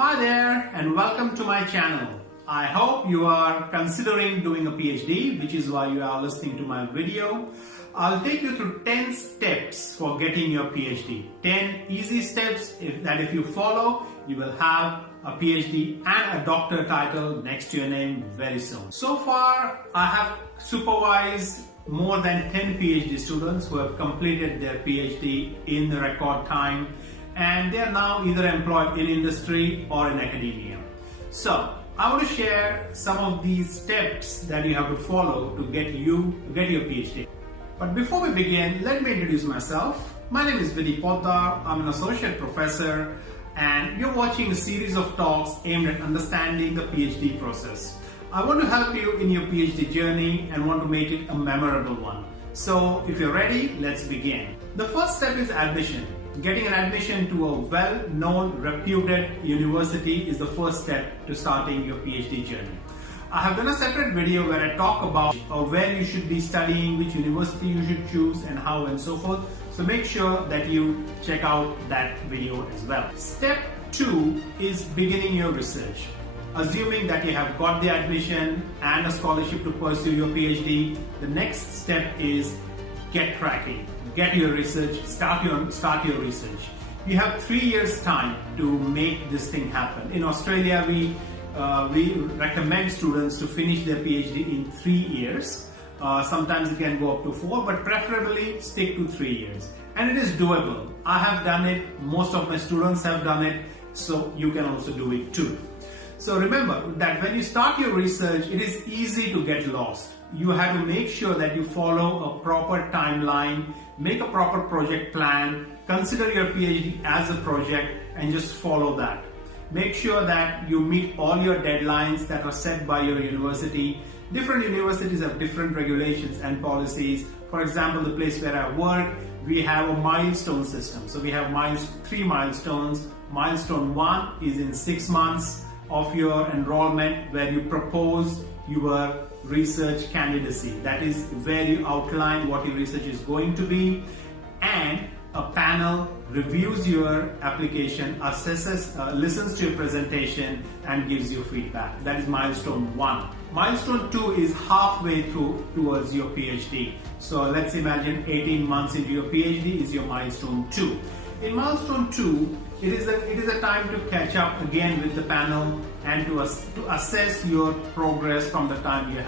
Hi there and welcome to my channel. I hope you are considering doing a PhD, which is why you are listening to my video. I'll take you through 10 steps for getting your PhD. 10 easy steps that if you follow, you will have a PhD and a doctor title next to your name very soon. So far, I have supervised more than 10 PhD students who have completed their PhD in the record time, and they are now either employed in industry or in academia. So I want to share some of these steps that you have to follow to get your PhD. But before we begin, let me introduce myself. My name is Vidhi Poddar. I'm an associate professor, and you're watching a series of talks aimed at understanding the PhD process. I want to help you in your PhD journey and want to make it a memorable one. So if you're ready, let's begin. The first step is admission. Getting an admission to a well-known, reputed university is the first step to starting your PhD journey. I have done a separate video where I talk about where you should be studying, which university you should choose, and how and so forth. So make sure that you check out that video as well. Step 2 is beginning your research. Assuming that you have got the admission and a scholarship to pursue your PhD, the next step is get cracking. Get your research, start your research. You have 3 years time to make this thing happen. In Australia, we recommend students to finish their PhD in 3 years. Sometimes it can go up to 4, but preferably stick to 3 years. And it is doable. I have done it, most of my students have done it, so you can also do it too. So remember that when you start your research, it is easy to get lost. You have to make sure that you follow a proper timeline, make a proper project plan, consider your PhD as a project, and just follow that. Make sure that you meet all your deadlines that are set by your university. Different universities have different regulations and policies. For example, the place where I work, we have a milestone system. So we have 3 milestones. Milestone 1 is in 6 months of your enrollment, where you propose your research candidacy. That is where you outline what your research is going to be, and a panel reviews your application, assesses, listens to your presentation, and gives you feedback. That is milestone 1. Milestone 2 is halfway towards your PhD. So let's imagine 18 months into your PhD is your milestone 2. In milestone 2, it is a time to catch up again with the panel and to assess your progress from the time you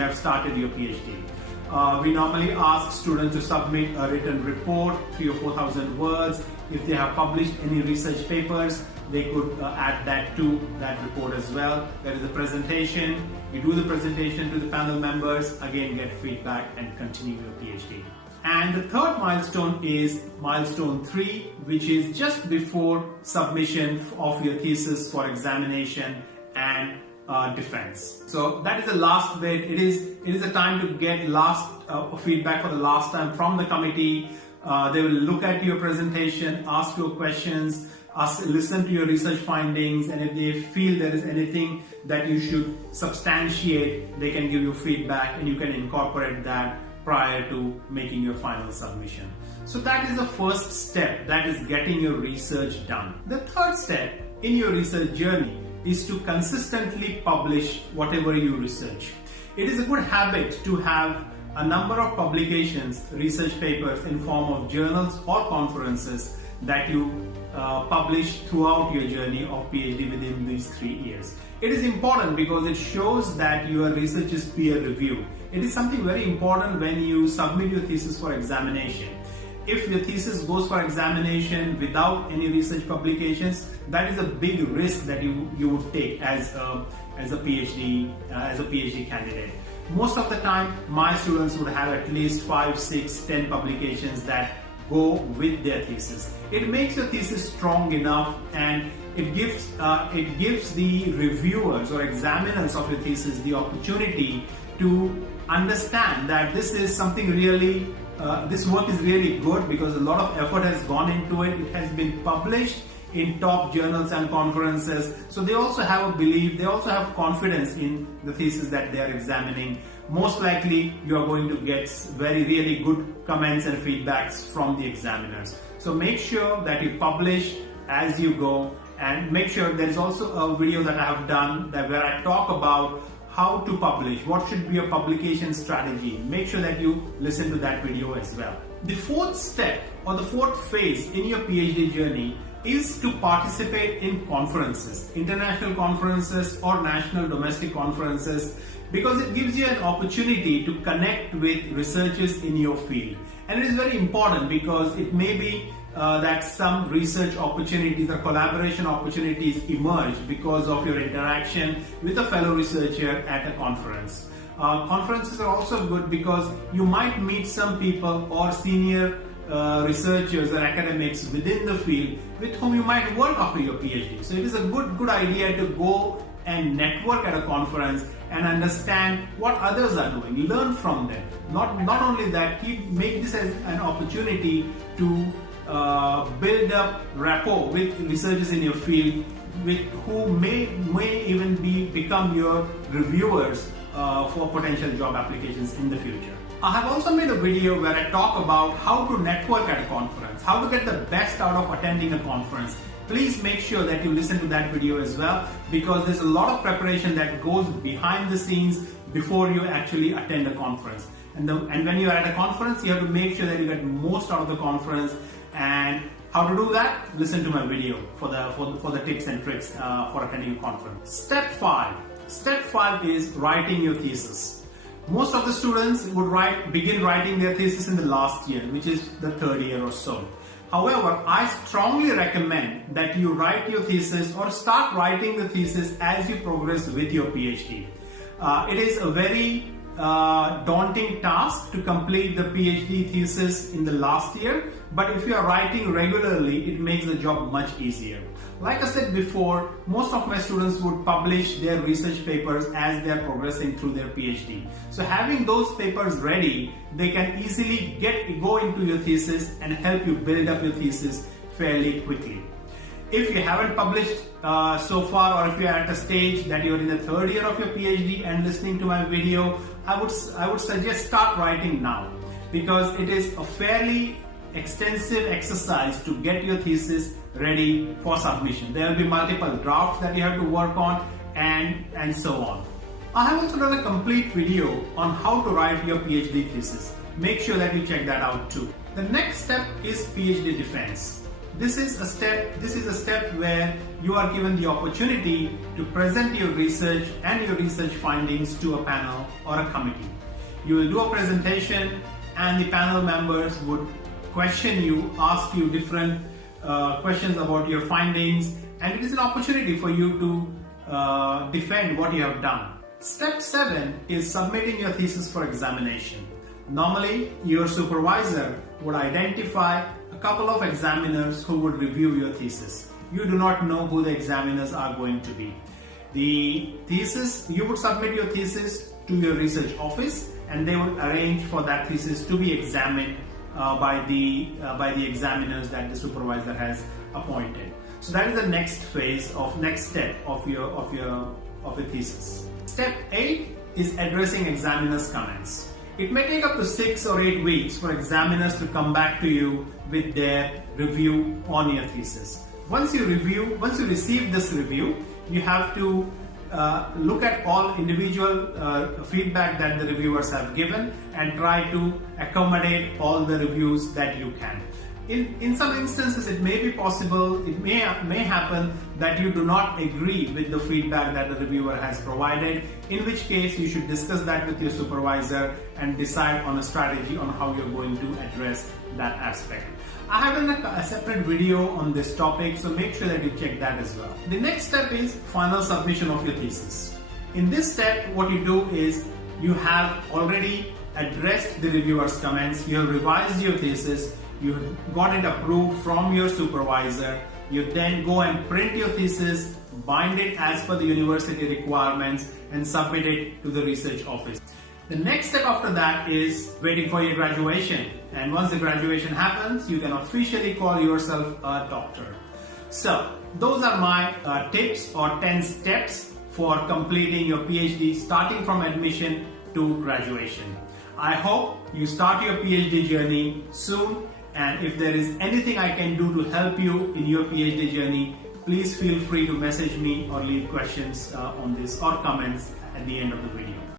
have started your PhD. We normally ask students to submit a written report, 3,000 or 4,000 words. If they have published any research papers, they could add that to that report as well. There is a presentation. You do the presentation to the panel members, again get feedback and continue your PhD. And the third milestone is milestone 3, which is just before submission of your thesis for examination and defense. So that is the last bit. It is a time to get feedback for the last time from the committee. They will look at your presentation, ask you questions, listen to your research findings, and if they feel there is anything that you should substantiate, they can give you feedback and you can incorporate that prior to making your final submission. So that is the first step, that is getting your research done. The third step in your research journey is to consistently publish whatever you research. It is a good habit to have a number of publications, research papers in form of journals or conferences that you publish throughout your journey of PhD within these 3 years. It is important because it shows that your research is peer reviewed. It is something very important when you submit your thesis for examination. If your thesis goes for examination without any research publications, that is a big risk that you would take as a PhD candidate. Most of the time, my students would have at least 5, 6, 10 publications that go with their thesis. It makes your thesis strong enough, and it gives the reviewers or examiners of your thesis the opportunity to understand that this is something really, this work is really good because a lot of effort has gone into it. It has been published in top journals and conferences. So they also have a belief, they also have confidence in the thesis that they are examining. Most likely you are going to get really good comments and feedbacks from the examiners. So make sure that you publish as you go, and make sure there is also a video that I have done where I talk about how to publish, what should be your publication strategy. Make sure that you listen to that video as well. The fourth step or the fourth phase in your PhD journey is to participate in conferences, international conferences or national domestic conferences, because it gives you an opportunity to connect with researchers in your field. And it is very important because it may be that some research opportunities or collaboration opportunities emerge because of your interaction with a fellow researcher at a conference. Conferences are also good because you might meet some people or senior researchers or academics within the field with whom you might work after your PhD. So it is a good idea to go and network at a conference and understand what others are doing, learn from them. Not only that, make this as an opportunity to build up rapport with researchers in your field, who may even become your reviewers for potential job applications in the future. I have also made a video where I talk about how to network at a conference, how to get the best out of attending a conference. Please make sure that you listen to that video as well, because there's a lot of preparation that goes behind the scenes before you actually attend a conference. And when you are at a conference, you have to make sure that you get most out of the conference. And how to do that? Listen to my video for the tips and tricks for attending a conference. Step 5. Step 5 is writing your thesis. Most of the students would begin writing their thesis in the last year, which is the third year or so. However, I strongly recommend that you write your thesis or start writing the thesis as you progress with your PhD. It is a very daunting task to complete the PhD thesis in the last year, but if you are writing regularly, it makes the job much easier. Like I said before, most of my students would publish their research papers as they are progressing through their PhD. So having those papers ready, they can easily go into your thesis and help you build up your thesis fairly quickly. If you haven't published so far, or if you are at a stage that you're in the third year of your PhD and listening to my video, I would suggest start writing now, because it is a fairly extensive exercise to get your thesis ready for submission. There will be multiple drafts that you have to work on and so on. I have also done a complete video on how to write your PhD thesis. Make sure that you check that out too. The next step is PhD defense. This is a step where you are given the opportunity to present your research and your research findings to a panel or a committee. You will do a presentation and the panel members would question you, ask you different questions about your findings, and it is an opportunity for you to defend what you have done. Step 7 is submitting your thesis for examination. Normally, your supervisor would identify a couple of examiners who would review your thesis. You do not know who the examiners are going to be. The thesis, you would submit your thesis to your research office, and they would arrange for that thesis to be examined by the examiners that the supervisor has appointed. So that is the next step of your thesis. Step 8 is addressing examiners' comments. It may take up to 6 or 8 weeks for examiners to come back to you with their review on your thesis. Once you receive this review, you have to look at all individual feedback that the reviewers have given and try to accommodate all the reviews that you can. In some instances, it may be possible, it may happen that you do not agree with the feedback that the reviewer has provided, in which case you should discuss that with your supervisor and decide on a strategy on how you're going to address that aspect. I have done a separate video on this topic, so make sure that you check that as well. The next step is final submission of your thesis. In this step, what you do is you have already addressed the reviewer's comments, you have revised your thesis, you got it approved from your supervisor, you then go and print your thesis, bind it as per the university requirements, and submit it to the research office. The next step after that is waiting for your graduation. And once the graduation happens, you can officially call yourself a doctor. So those are my tips or 10 steps for completing your PhD, starting from admission to graduation. I hope you start your PhD journey soon And if there is anything I can do to help you in your PhD journey, please feel free to message me or leave questions on this or comments at the end of the video.